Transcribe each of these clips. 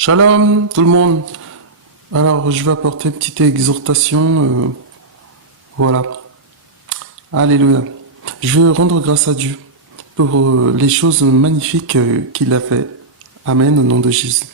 Shalom tout le monde. Alors je vais apporter une petite exhortation. Voilà. Alléluia. Je veux rendre grâce à Dieu pour les choses magnifiques qu'il a fait. Amen au nom de Jésus.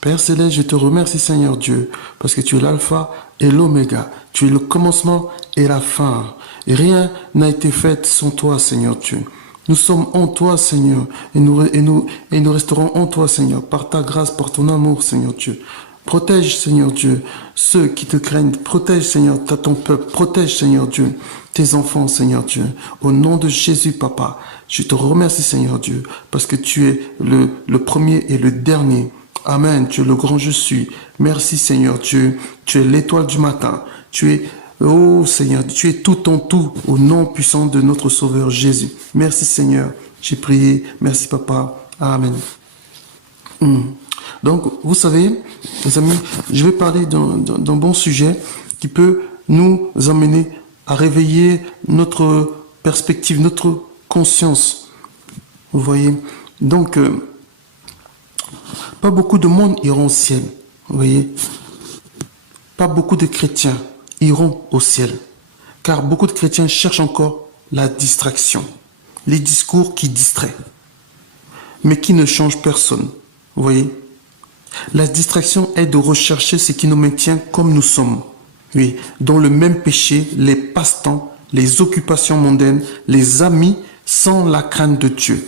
Père Céleste, je te remercie Seigneur Dieu parce que tu es l'alpha et l'oméga. Tu es le commencement et la fin. Et rien n'a été fait sans toi Seigneur Dieu. Nous sommes en toi, Seigneur, et nous resterons en toi, Seigneur, par ta grâce, par ton amour, Seigneur Dieu. Protège, Seigneur Dieu, ceux qui te craignent. Protège, Seigneur, ton peuple. Protège, Seigneur Dieu, tes enfants, Seigneur Dieu. Au nom de Jésus, Papa, je te remercie, Seigneur Dieu, parce que tu es le premier et le dernier. Amen. Tu es le grand je suis. Merci, Seigneur Dieu. Tu es l'étoile du matin. Tu es... Oh Seigneur, tu es tout en tout au nom puissant de notre Sauveur Jésus. Merci Seigneur, j'ai prié. Merci Papa. Amen. Donc, vous savez, les amis, je vais parler d'un bon sujet qui peut nous amener à réveiller notre perspective, notre conscience. Vous voyez? Donc, pas beaucoup de monde iront au ciel. Vous voyez? Pas beaucoup de chrétiens iront au ciel. Car beaucoup de chrétiens cherchent encore la distraction. Les discours qui distraient. Mais qui ne changent personne. Vous voyez? La distraction est de rechercher ce qui nous maintient comme nous sommes. Oui, dans le même péché, les passe-temps, les occupations mondaines, les amis sans la crainte de Dieu.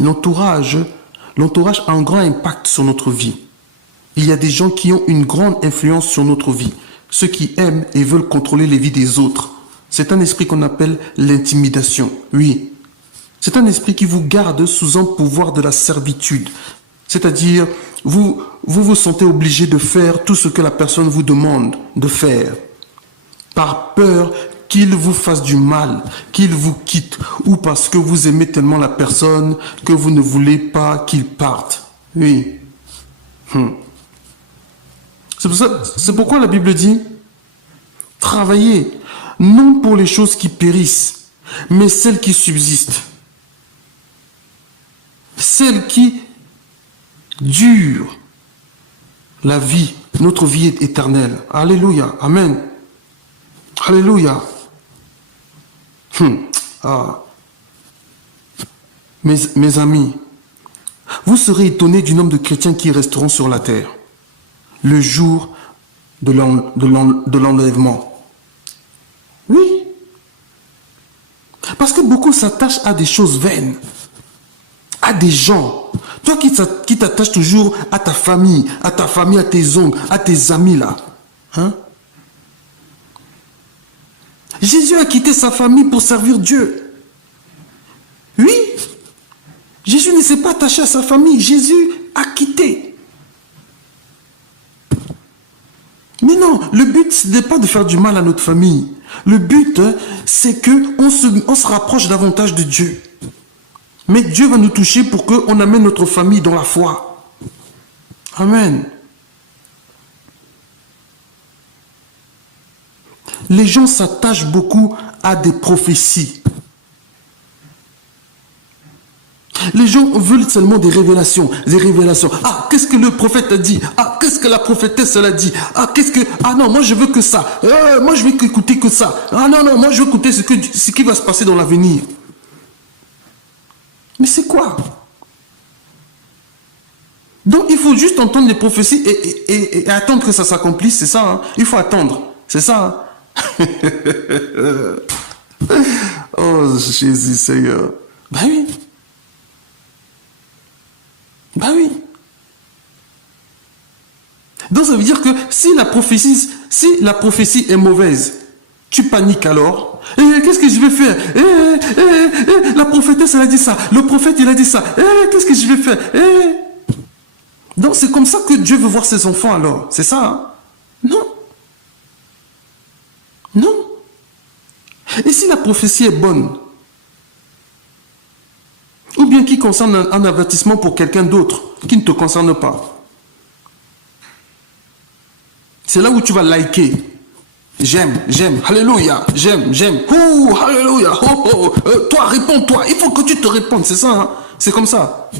L'entourage a un grand impact sur notre vie. Il y a des gens qui ont une grande influence sur notre vie. Ceux qui aiment et veulent contrôler les vies des autres. C'est un esprit qu'on appelle l'intimidation. Oui. C'est un esprit qui vous garde sous un pouvoir de la servitude. C'est-à-dire, vous vous sentez obligé de faire tout ce que la personne vous demande de faire. Par peur qu'il vous fasse du mal, qu'il vous quitte, ou parce que vous aimez tellement la personne que vous ne voulez pas qu'il parte. Oui. C'est pourquoi la Bible dit, travaillez, non pour les choses qui périssent, mais celles qui subsistent. Celles qui durent la vie, notre vie éternelle. Alléluia, amen. Alléluia. Mes amis, vous serez étonnés du nombre de chrétiens qui resteront sur la terre le jour de l'enlèvement. Oui. Parce que beaucoup s'attachent à des choses vaines, à des gens. Toi qui t'attaches toujours à ta famille, à tes oncles, à tes amis là. Jésus a quitté sa famille pour servir Dieu. Oui. Jésus ne s'est pas attaché à sa famille. Jésus a quitté. Mais non, le but, ce n'est pas de faire du mal à notre famille. Le but, c'est qu'on se rapproche davantage de Dieu. Mais Dieu va nous toucher pour qu'on amène notre famille dans la foi. Amen. Les gens s'attachent beaucoup à des prophéties. Les gens veulent seulement des révélations, des révélations. Ah, qu'est-ce que le prophète a dit? Ah, qu'est-ce que la prophétesse a dit? Ah, ah non, moi je veux que ça. Moi je veux écouter que ça. Ah non, moi je veux écouter ce qui va se passer dans l'avenir. Mais c'est quoi? Donc il faut juste entendre les prophéties et attendre que ça s'accomplisse, c'est ça. Il faut attendre, c'est ça. Oh Jésus Seigneur. Ben oui. Ben oui. Donc ça veut dire que si la prophétie est mauvaise, tu paniques alors. Qu'est-ce que je vais faire? La prophétesse elle a dit ça. Le prophète il a dit ça. Qu'est-ce que je vais faire? Donc c'est comme ça que Dieu veut voir ses enfants alors. C'est ça? Non. Non. Et si la prophétie est bonne? Ou bien qui concerne un avertissement pour quelqu'un d'autre, qui ne te concerne pas. C'est là où tu vas liker. J'aime, alléluia, j'aime, alléluia, toi, réponds-toi, il faut que tu te répondes, c'est ça, c'est comme ça.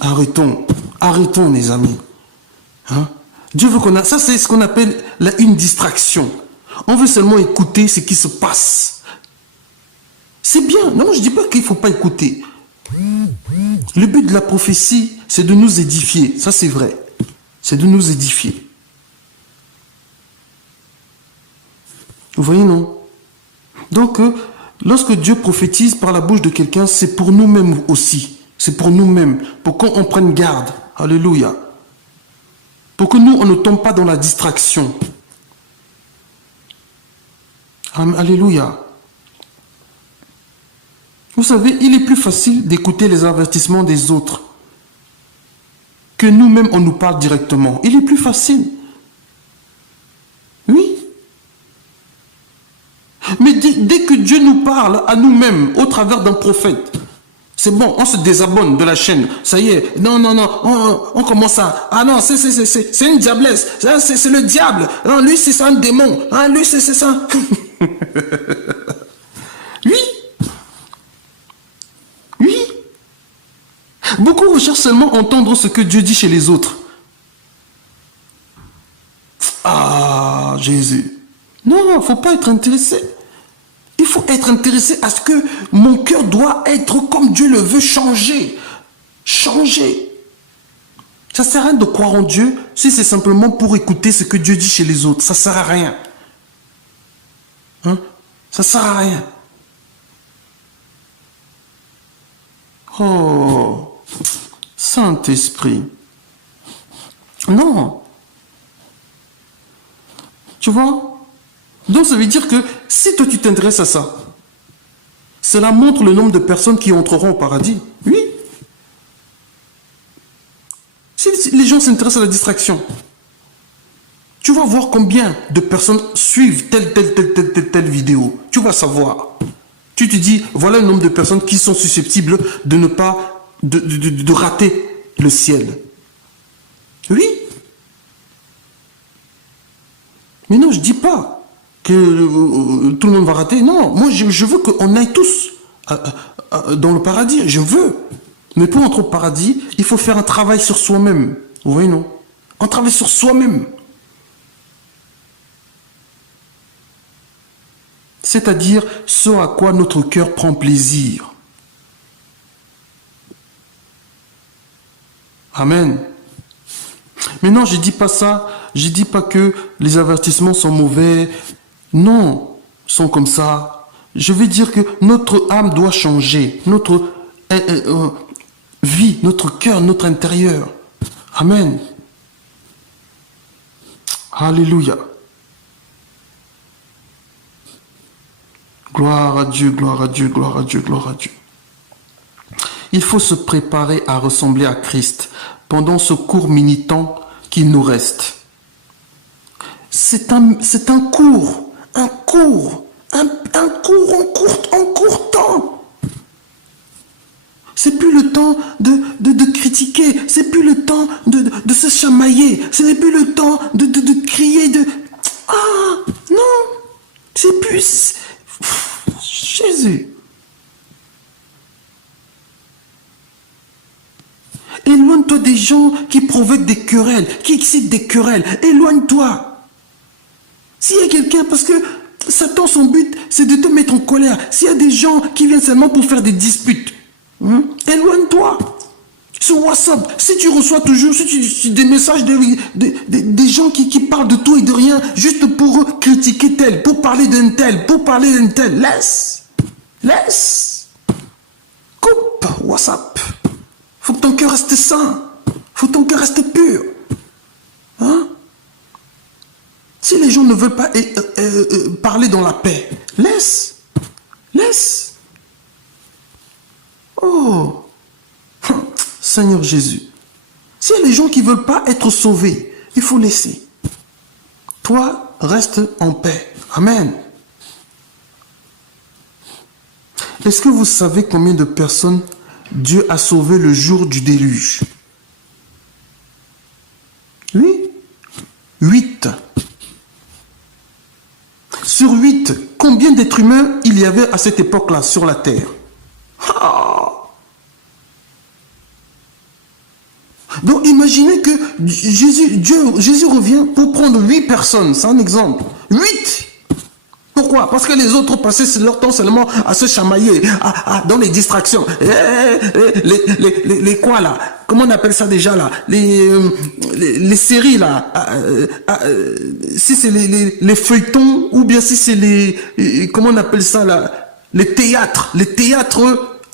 Arrêtons. Arrêtons, mes amis. Hein? Dieu veut qu'on a... Ça, c'est ce qu'on appelle une distraction. On veut seulement écouter ce qui se passe. C'est bien. Non, je ne dis pas qu'il ne faut pas écouter. Le but de la prophétie, c'est de nous édifier. Ça, c'est vrai. C'est de nous édifier. Vous voyez, non? Donc, lorsque Dieu prophétise par la bouche de quelqu'un, c'est pour nous-mêmes aussi. C'est pour nous-mêmes. Pour qu'on prenne garde. Alléluia. Pour que nous, on ne tombe pas dans la distraction. Alléluia. Vous savez, il est plus facile d'écouter les avertissements des autres que nous-mêmes, on nous parle directement. Il est plus facile. Oui. Mais dès que Dieu nous parle à nous-mêmes au travers d'un prophète, c'est bon, on se désabonne de la chaîne. Ça y est, non, on commence à... Ah non, c'est une diablesse. C'est le diable. Non, lui, c'est un démon. Ah, lui, c'est ça. Oui. Oui. Beaucoup recherchent seulement entendre ce que Dieu dit chez les autres. Ah, Jésus. Non, il ne faut pas être intéressé. Il faut être intéressé à ce que mon cœur doit être comme Dieu le veut, changer. Changer. Ça ne sert à rien de croire en Dieu si c'est simplement pour écouter ce que Dieu dit chez les autres. Ça ne sert à rien. Hein? Ça ne sert à rien. Oh, Saint-Esprit. Non. Tu vois? Donc ça veut dire que si toi tu t'intéresses à ça, cela montre le nombre de personnes qui entreront au paradis. Oui. Si les gens s'intéressent à la distraction, tu vas voir combien de personnes suivent telle vidéo. Tu vas savoir. Tu te dis, voilà le nombre de personnes qui sont susceptibles de ne pas, de rater le ciel. Oui. Mais non, je ne dis pas que tout le monde va rater. Non, moi je veux qu'on aille tous dans le paradis. Je veux. Mais pour entrer au paradis, il faut faire un travail sur soi-même. Vous voyez, non? Un travail sur soi-même. C'est-à-dire ce à quoi notre cœur prend plaisir. Amen. Mais non, je ne dis pas ça. Je ne dis pas que les avertissements sont mauvais. Non, sont comme ça. Je veux dire que notre âme doit changer. Notre vie, notre cœur, notre intérieur. Amen. Alléluia. Gloire à Dieu, gloire à Dieu, gloire à Dieu, gloire à Dieu. Il faut se préparer à ressembler à Christ pendant ce court mini-temps qu'il nous reste. C'est un court, un court temps. C'est plus le temps de critiquer, c'est plus le temps de se chamailler, ce n'est plus le temps de crier, Ah, non, c'est plus... Jésus. Éloigne-toi des gens qui provoquent des querelles, qui excitent des querelles. Éloigne-toi. S'il y a quelqu'un, parce que Satan, son but, c'est de te mettre en colère. S'il y a des gens qui viennent seulement pour faire des disputes, éloigne-toi. Sur WhatsApp, si tu reçois toujours des messages des gens qui parlent de tout et de rien, juste pour critiquer tel, pour parler d'un tel, laisse. Laisse. Coupe WhatsApp. Faut que ton cœur reste sain. Faut que ton cœur reste pur. Hein? Si les gens ne veulent pas parler dans la paix, laisse. Laisse. Oh. Seigneur Jésus. S'il y a des gens qui ne veulent pas être sauvés, il faut laisser. Toi, reste en paix. Amen. Est-ce que vous savez combien de personnes Dieu a sauvé le jour du déluge? Oui. 8. Sur 8, combien d'êtres humains il y avait à cette époque-là sur la terre? Ah. Donc imaginez que Jésus revient pour prendre 8 personnes, c'est un exemple. 8. Pourquoi? Parce que les autres passaient leur temps seulement à se chamailler, dans les distractions. Les quoi là? Comment on appelle ça déjà là? Les séries là. Si c'est les feuilletons ou bien si c'est comment on appelle ça là? Les théâtres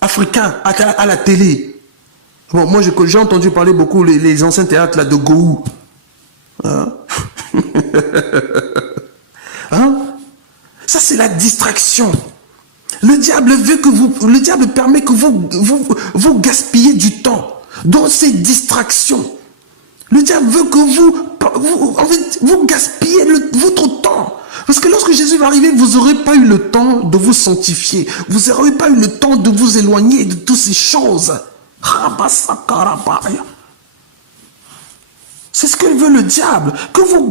africains à la télé. Bon, moi j'ai entendu parler beaucoup les anciens théâtres là de Gou. Hein? Hein? Ça, c'est la distraction. Le diable permet que vous gaspillez du temps dans ces distractions. Le diable veut que vous gaspillez votre temps. Parce que lorsque Jésus va arriver, vous n'aurez pas eu le temps de vous sanctifier. Vous n'aurez pas eu le temps de vous éloigner de toutes ces choses. C'est ce que veut le diable. Que vous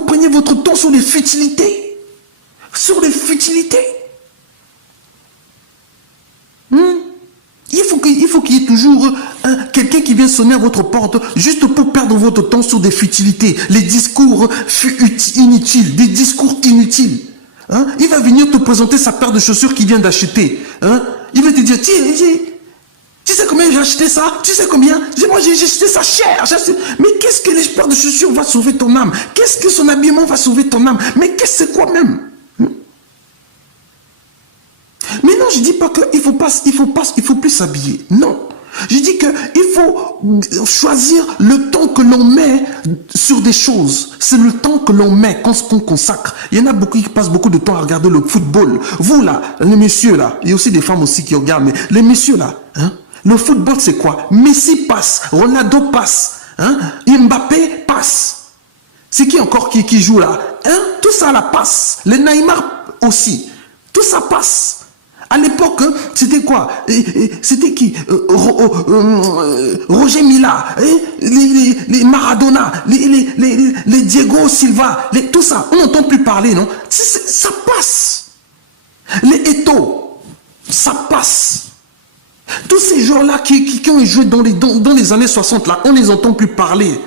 preniez votre temps sur les futilités. Sur les futilités. Il faut qu'il y ait toujours quelqu'un qui vient sonner à votre porte juste pour perdre votre temps sur des futilités. Les discours inutiles, des discours inutiles. Hein? Il va venir te présenter sa paire de chaussures qu'il vient d'acheter. Hein? Il va te dire, tu sais combien j'ai acheté ça? Tu sais combien? Moi j'ai acheté ça cher. Mais qu'est-ce que les paires de chaussures va sauver ton âme? Qu'est-ce que son habillement va sauver ton âme? Mais qu'est-ce que c'est quoi même? Mais non, je dis pas qu'il faut plus s'habiller. Non. Je dis qu'il faut choisir le temps que l'on met sur des choses. C'est le temps que l'on met, qu'on consacre. Il y en a beaucoup qui passent beaucoup de temps à regarder le football. Vous là, les messieurs là, il y a aussi des femmes aussi qui regardent, mais les messieurs là, hein, le football c'est quoi? Messi passe, Ronaldo passe, hein, Mbappé passe. C'est qui encore qui joue là? Hein? Tout ça là passe. Les Neymar aussi. Tout ça passe. À l'époque, c'était quoi? C'était qui? Roger Mila, les Maradona, les Diego Silva, tout ça. On n'entend plus parler, non? Ça passe. Les Eto'o, ça passe. Tous ces gens-là qui ont joué dans les années 60, là, on ne les entend plus parler.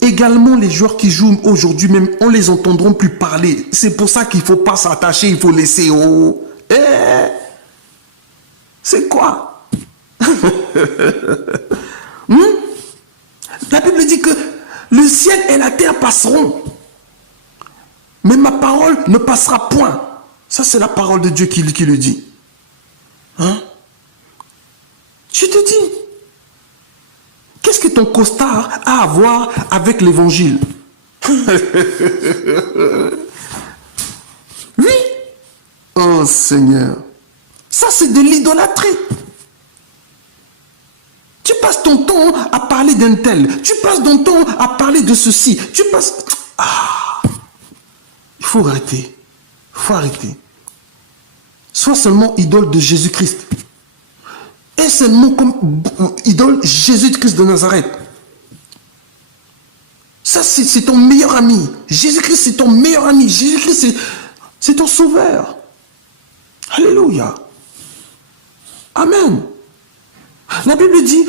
Également, les joueurs qui jouent aujourd'hui même, on les entendront plus parler. C'est pour ça qu'il ne faut pas s'attacher, il faut laisser haut. C'est quoi? La Bible dit que le ciel et la terre passeront, mais ma parole ne passera point. Ça, c'est la parole de Dieu qui le dit. Hein? Je te dis, qu'est-ce que ton costard a à voir avec l'évangile? Oui. Oh Seigneur. Ça, c'est de l'idolâtrie. Tu passes ton temps à parler d'un tel. Tu passes ton temps à parler de ceci. Tu passes... Il faut arrêter. Il faut arrêter. Sois seulement idole de Jésus-Christ. Et seulement comme idole Jésus-Christ de Nazareth. Ça, c'est ton meilleur ami. Jésus-Christ, c'est ton meilleur ami. Jésus-Christ, c'est ton sauveur. Alléluia. Amen. La Bible dit,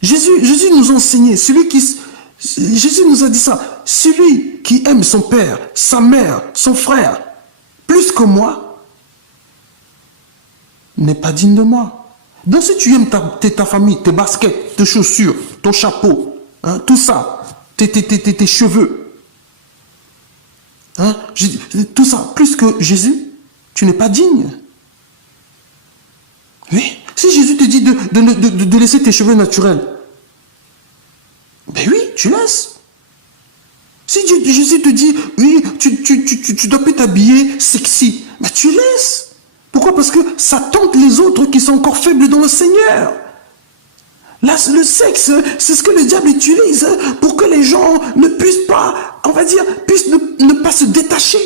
Jésus nous a enseigné, Jésus nous a dit ça, celui qui aime son père, sa mère, son frère, plus que moi, n'est pas digne de moi. Donc si tu aimes ta famille, tes baskets, tes chaussures, ton chapeau, hein, tout ça, tes cheveux, hein, tout ça, plus que Jésus, tu n'es pas digne. Oui. Si Jésus te dit de laisser tes cheveux naturels, ben oui, tu laisses. Si Jésus te dit, oui, tu dois plus t'habiller sexy, ben tu laisses. Pourquoi? Parce que ça tente les autres qui sont encore faibles dans le Seigneur. Là, le sexe, c'est ce que le diable utilise pour que les gens ne puissent pas, on va dire, puissent ne pas se détacher.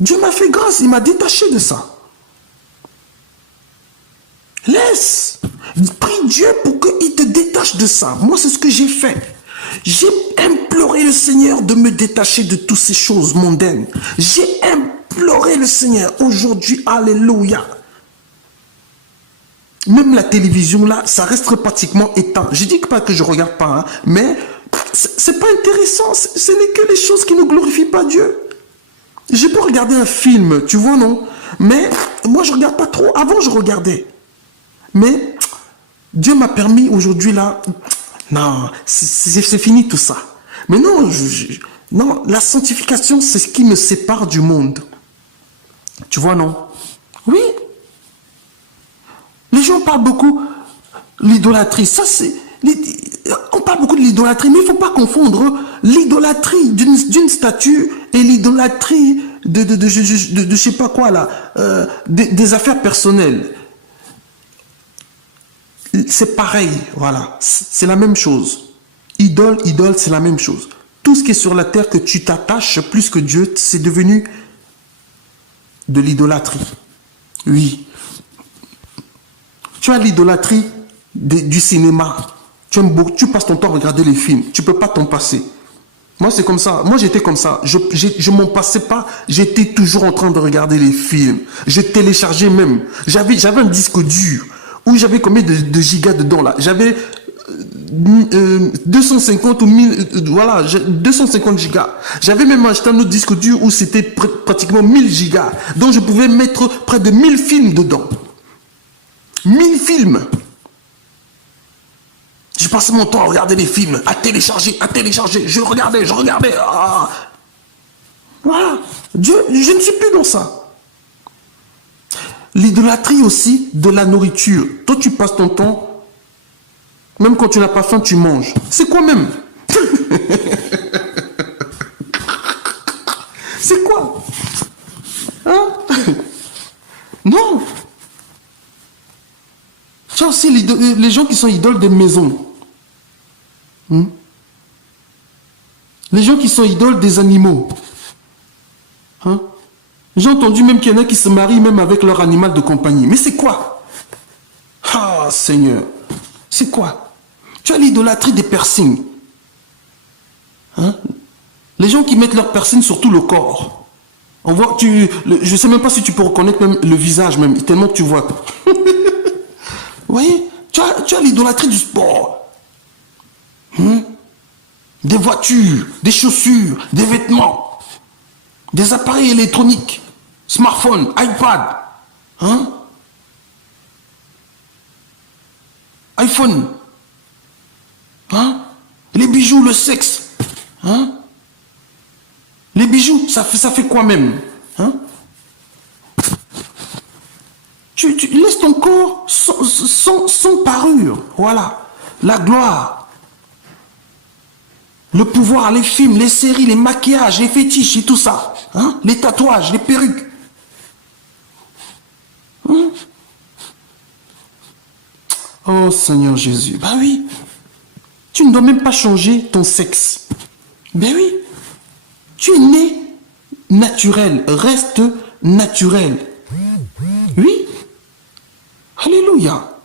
Dieu m'a fait grâce, il m'a détaché de ça. Laisse. Prie Dieu pour qu'il te détache de ça. Moi, c'est ce que j'ai fait. J'ai imploré le Seigneur de me détacher de toutes ces choses mondaines. J'ai imploré le Seigneur aujourd'hui. Alléluia. Même la télévision, là, ça reste pratiquement éteint. Je dis pas que je regarde pas, hein, mais c'est pas intéressant. Ce n'est que les choses qui ne glorifient pas Dieu. J'ai pas regardé un film, tu vois, non? Mais moi, je regarde pas trop. Avant, je regardais. Mais Dieu m'a permis aujourd'hui, là... Non, c'est fini tout ça. Mais non, non, la sanctification, c'est ce qui me sépare du monde. Tu vois, non? Oui. Les gens parlent beaucoup l'idolâtrie. Ça, c'est... On parle beaucoup de l'idolâtrie, mais il ne faut pas confondre l'idolâtrie d'une statue et l'idolâtrie de je sais pas quoi, là, des affaires personnelles. C'est pareil, voilà. C'est la même chose. Idole, c'est la même chose. Tout ce qui est sur la terre que tu t'attaches plus que Dieu, c'est devenu de l'idolâtrie. Oui. Tu as l'idolâtrie du cinéma. Tu passes ton temps à regarder les films. Tu ne peux pas t'en passer. Moi, c'est comme ça. Moi, j'étais comme ça. Je m'en passais pas. J'étais toujours en train de regarder les films. Je téléchargeais même. J'avais un disque dur où j'avais combien de gigas dedans là. J'avais 250 ou 1000, voilà, 250 gigas. J'avais même acheté un autre disque dur où c'était pratiquement 1000 gigas. Donc, je pouvais mettre près de 1000 films dedans. 1000 films. Je passais mon temps à regarder les films, à télécharger. Je regardais. Ah. Voilà. Dieu, je ne suis plus dans ça. L'idolâtrie aussi de la nourriture. Toi, tu passes ton temps, même quand tu n'as pas faim, tu manges. C'est quoi même? C'est quoi? Hein? Non. Tu as aussi les gens qui sont idoles des maisons. Les gens qui sont idoles des animaux. Hein? J'ai entendu même qu'il y en a qui se marient même avec leur animal de compagnie. Mais c'est quoi? Ah, Seigneur. C'est quoi? Tu as l'idolâtrie des piercings. Hein? Les gens qui mettent leurs piercings sur tout le corps. On voit, je ne sais même pas si tu peux reconnaître même le visage, même, tellement que tu vois. Vous voyez? Tu as l'idolâtrie du sport. Des voitures, des chaussures, des vêtements, des appareils électroniques, smartphone, iPad, iPhone, les bijoux, le sexe, les bijoux, ça fait quoi même, tu laisses ton corps sans parure, voilà, la gloire. Le pouvoir, les films, les séries, les maquillages, les fétiches et tout ça. Hein? Les tatouages, les perruques. Hein? Oh Seigneur Jésus. Ben oui. Tu ne dois même pas changer ton sexe. Ben oui. Tu es né naturel. Reste naturel. Oui. Alléluia.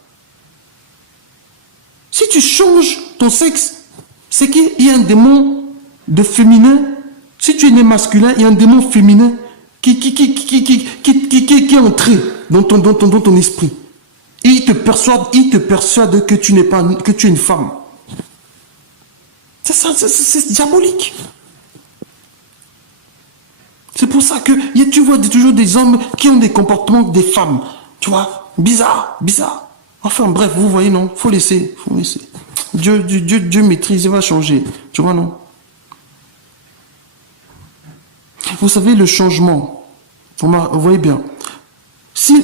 Si tu changes ton sexe, c'est qu'il y a un démon de féminin. Si tu es né masculin, il y a un démon féminin qui est entré dans ton esprit. Et il te persuade que tu n'es pas, que tu es une femme. C'est ça, c'est diabolique. C'est pour ça que tu vois toujours des hommes qui ont des comportements des femmes. Tu vois, bizarre. Enfin bref, vous voyez, non, faut laisser. Dieu maîtrise, il va changer. Tu vois, non? Vous savez, le changement, vous voyez bien,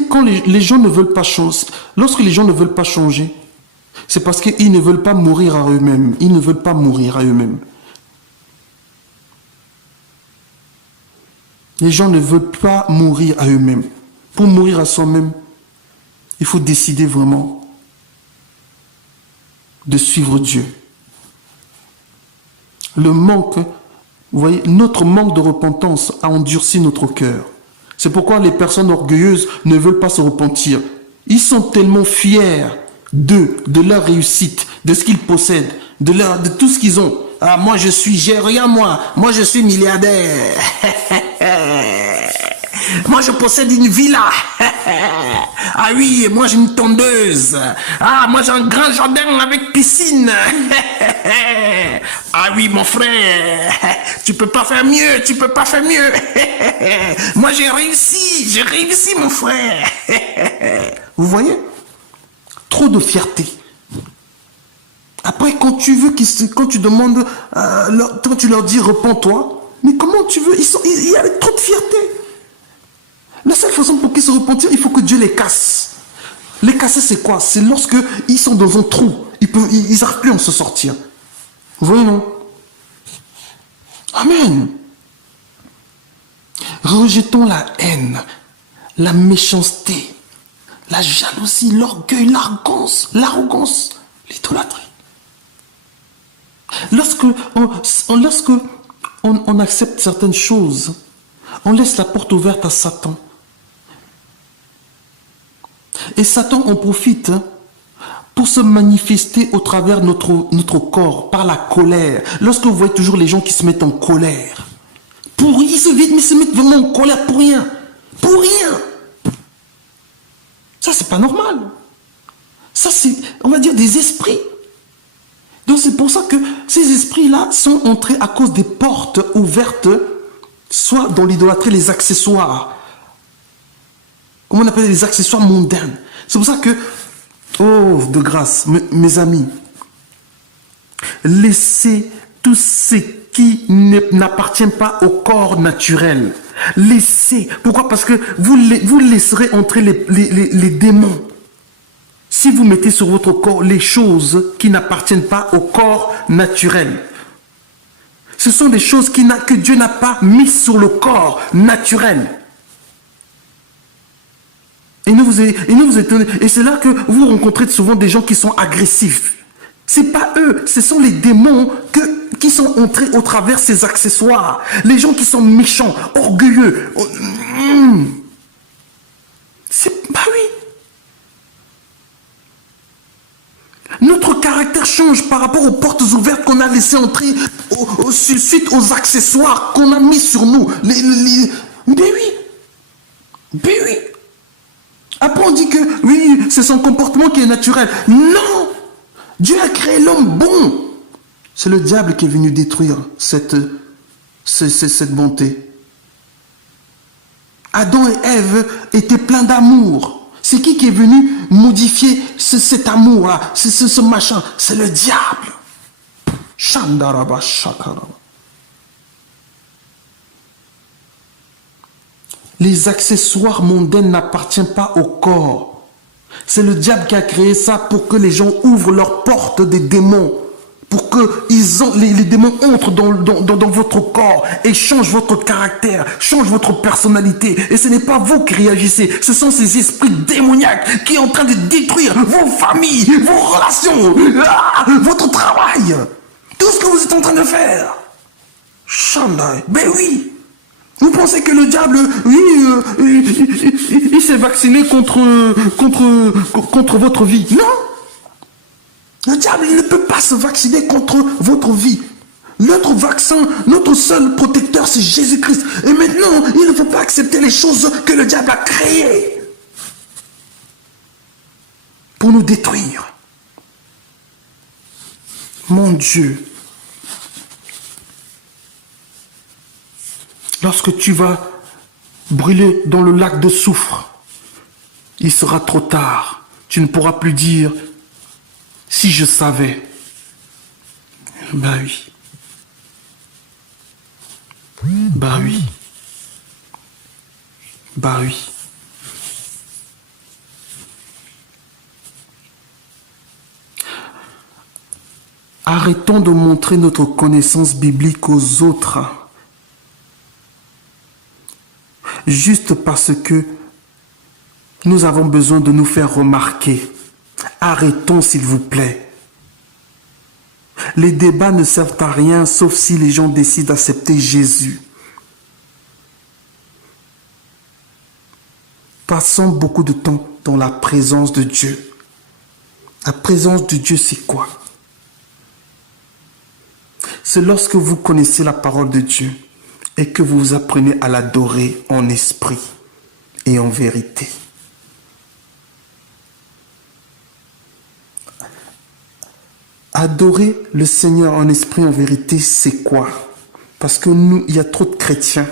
quand les gens ne veulent pas changer, lorsque les gens ne veulent pas changer, c'est parce qu'ils ne veulent pas mourir à eux-mêmes. Ils ne veulent pas mourir à eux-mêmes. Les gens ne veulent pas mourir à eux-mêmes. Pour mourir à soi-même, il faut décider vraiment de suivre Dieu. Le manque, vous voyez, notre manque de repentance a endurci notre cœur. C'est pourquoi les personnes orgueilleuses ne veulent pas se repentir. Ils sont tellement fiers de leur réussite, de ce qu'ils possèdent, de tout ce qu'ils ont. Ah, regarde moi je suis milliardaire. Moi, je possède une villa. Ah oui, moi, j'ai une tondeuse. Ah, moi, j'ai un grand jardin avec piscine. Ah oui, mon frère, tu peux pas faire mieux, tu peux pas faire mieux. Moi, j'ai réussi, mon frère. Vous voyez? Trop de fierté. Après, quand tu veux, quand tu demandes, quand tu leur dis repens-toi, mais comment tu veux? Il y a trop de fierté. La seule façon pour qu'ils se repentir, il faut que Dieu les casse. Les casser, c'est quoi? C'est lorsque ils sont dans un trou. Ils n'arrivent plus à se sortir. Vous voyez, non? Amen. Rejetons la haine, la méchanceté, la jalousie, l'orgueil, l'arrogance, l'idolâtrie. Lorsque on accepte certaines choses, on laisse la porte ouverte à Satan. Et Satan en profite pour se manifester au travers de notre corps, par la colère. Lorsque vous voyez toujours les gens qui se mettent en colère, ils se mettent vraiment en colère pour rien. Pour rien. Ça, c'est pas normal. Ça, c'est, on va dire, des esprits. Donc, c'est pour ça que ces esprits-là sont entrés à cause des portes ouvertes, soit dans l'idolâtrie, les accessoires. Comment on appelle les accessoires mondains. C'est pour ça que, oh, de grâce, mes amis, laissez tout ce qui n'appartient pas au corps naturel. Laissez. Pourquoi? Parce que vous laisserez entrer les démons. Si vous mettez sur votre corps les choses qui n'appartiennent pas au corps naturel. Ce sont des choses que Dieu n'a pas mises sur le corps naturel. Et ne vous étonnez. Et c'est là que vous rencontrez souvent des gens qui sont agressifs. C'est pas eux, ce sont les démons qui sont entrés au travers ces accessoires. Les gens qui sont méchants, orgueilleux. Bah oui. Notre caractère change par rapport aux portes ouvertes qu'on a laissées entrer suite aux accessoires qu'on a mis sur nous. Ben oui. Ben oui. Après on dit que oui, c'est son comportement qui est naturel. Non. Dieu a créé l'homme bon. C'est le diable qui est venu détruire cette bonté. Adam et Ève étaient pleins d'amour. C'est qui est venu modifier cet amour-là, ce machin? C'est le diable. Shandaraba Shakaraba. Les accessoires mondains n'appartiennent pas au corps. C'est le diable qui a créé ça pour que les gens ouvrent leurs portes des démons. Pour que les démons entrent dans votre corps et changent votre caractère, changent votre personnalité. Et ce n'est pas vous qui réagissez. Ce sont ces esprits démoniaques qui sont en train de détruire vos familles, vos relations, votre travail. Tout ce que vous êtes en train de faire. Shandai. Ben oui. Vous pensez que le diable, il s'est vacciné contre votre vie? Non. Le diable ne peut pas se vacciner contre votre vie. Notre vaccin, notre seul protecteur, c'est Jésus-Christ. Et maintenant, il ne faut pas accepter les choses que le diable a créées pour nous détruire. Mon Dieu. Lorsque tu vas brûler dans le lac de soufre, il sera trop tard. Tu ne pourras plus dire « si je savais ». Ben oui. Ben oui. Ben oui. Arrêtons de montrer notre connaissance biblique aux autres. Juste parce que nous avons besoin de nous faire remarquer. Arrêtons, s'il vous plaît. Les débats ne servent à rien, sauf si les gens décident d'accepter Jésus. Passons beaucoup de temps dans la présence de Dieu. La présence de Dieu, c'est quoi? C'est lorsque vous connaissez la parole de Dieu et que vous apprenez à l'adorer en esprit. et en vérité. Adorer le Seigneur en esprit, en vérité, c'est quoi? Parce que nous, il y a trop de chrétiens,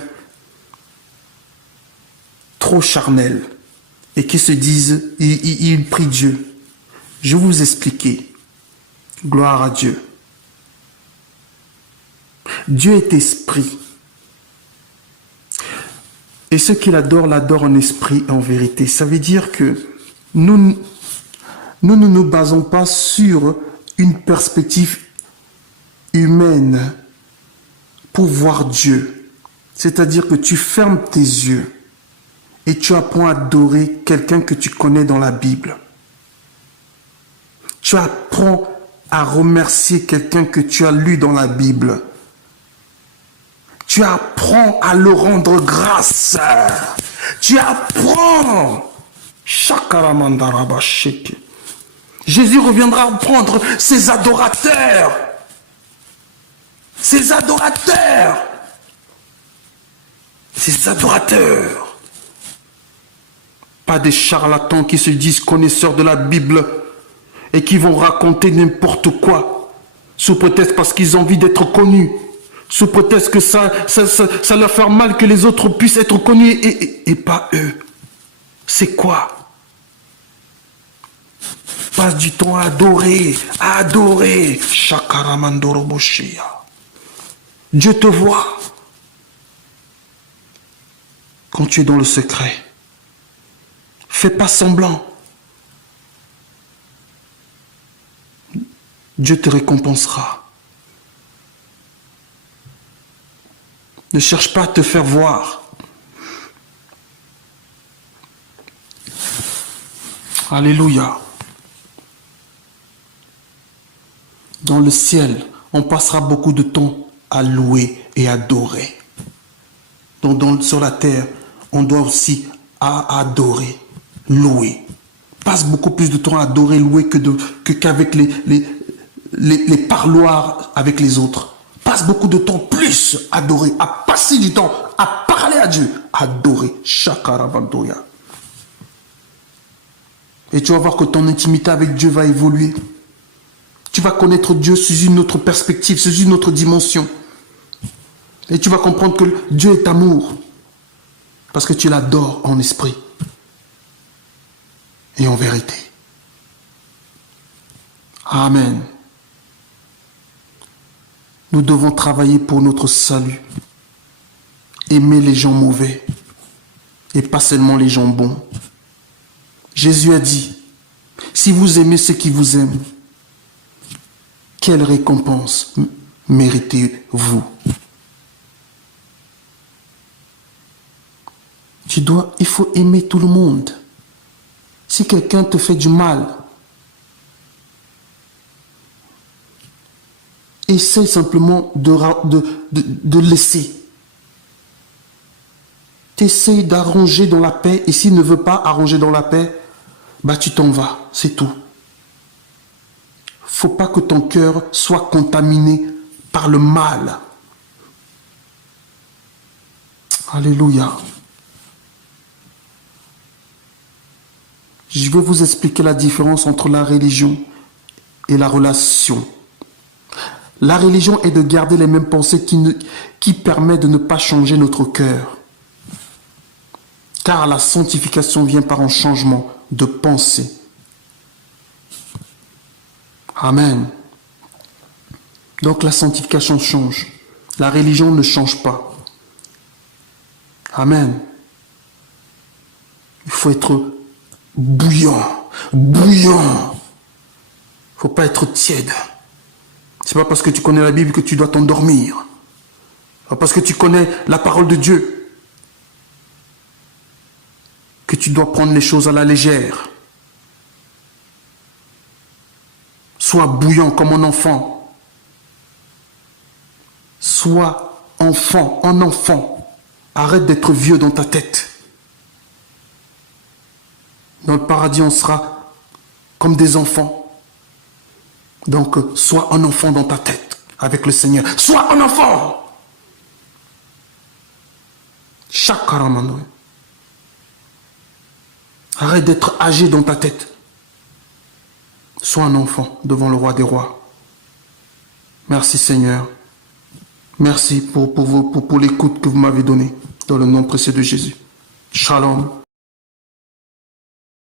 trop charnels, et qui se disent, ils prient Dieu. Je vais vous expliquer. Gloire à Dieu. Dieu est esprit. Et ceux qui l'adorent, l'adorent en esprit et en vérité. Ça veut dire que nous ne nous basons pas sur une perspective humaine pour voir Dieu. C'est-à-dire que tu fermes tes yeux et tu apprends à adorer quelqu'un que tu connais dans la Bible. Tu apprends à remercier quelqu'un que tu as lu dans la Bible. Tu apprends à le rendre grâce. Tu apprends. Jésus reviendra prendre ses adorateurs. Ses adorateurs. Ses adorateurs. Pas des charlatans qui se disent connaisseurs de la Bible et qui vont raconter n'importe quoi sous prétexte parce qu'ils ont envie d'être connus. Sous prétexte que ça leur fait mal que les autres puissent être connus et pas eux. C'est quoi? Passe du temps à adorer, à adorer. Dieu te voit quand tu es dans le secret. Fais pas semblant. Dieu te récompensera. Ne cherche pas à te faire voir. Alléluia. Dans le ciel, on passera beaucoup de temps à louer et adorer. Donc sur la terre, on doit aussi adorer, louer. Passe beaucoup plus de temps à adorer, louer qu'avec les parloirs avec les autres. Passe beaucoup de temps plus à adorer, à passer du temps, à parler à Dieu, adorer. Shakarabandoya. Et tu vas voir que ton intimité avec Dieu va évoluer. Tu vas connaître Dieu sous une autre perspective, sous une autre dimension. Et tu vas comprendre que Dieu est amour. Parce que tu l'adores en esprit et en vérité. Amen. Nous devons travailler pour notre salut. Aimer les gens mauvais et pas seulement les gens bons. Jésus a dit, si vous aimez ceux qui vous aiment, quelle récompense méritez-vous? Il faut aimer tout le monde. Si quelqu'un te fait du mal, essaye simplement de laisser. T'essayes d'arranger dans la paix, et s'il ne veut pas arranger dans la paix, bah tu t'en vas, c'est tout. Faut pas que ton cœur soit contaminé par le mal. Alléluia. Je vais vous expliquer la différence entre la religion et la relation. La religion est de garder les mêmes pensées qui permet de ne pas changer notre cœur. Car la sanctification vient par un changement de pensée. Amen. Donc la sanctification change. La religion ne change pas. Amen. Il faut être bouillant. Bouillant. Il ne faut pas être tiède. C'est pas parce que tu connais la Bible que tu dois t'endormir. Pas parce que tu connais la parole de Dieu que tu dois prendre les choses à la légère. Sois bouillant comme un enfant. Sois enfant, un enfant. Arrête d'être vieux dans ta tête. Dans le paradis, on sera comme des enfants. Donc, sois un enfant dans ta tête avec le Seigneur. Sois un enfant. Chakaramando. Arrête d'être âgé dans ta tête. Sois un enfant devant le roi des rois. Merci Seigneur. Merci pour l'écoute que vous m'avez donnée. Dans le nom précieux de Jésus. Shalom.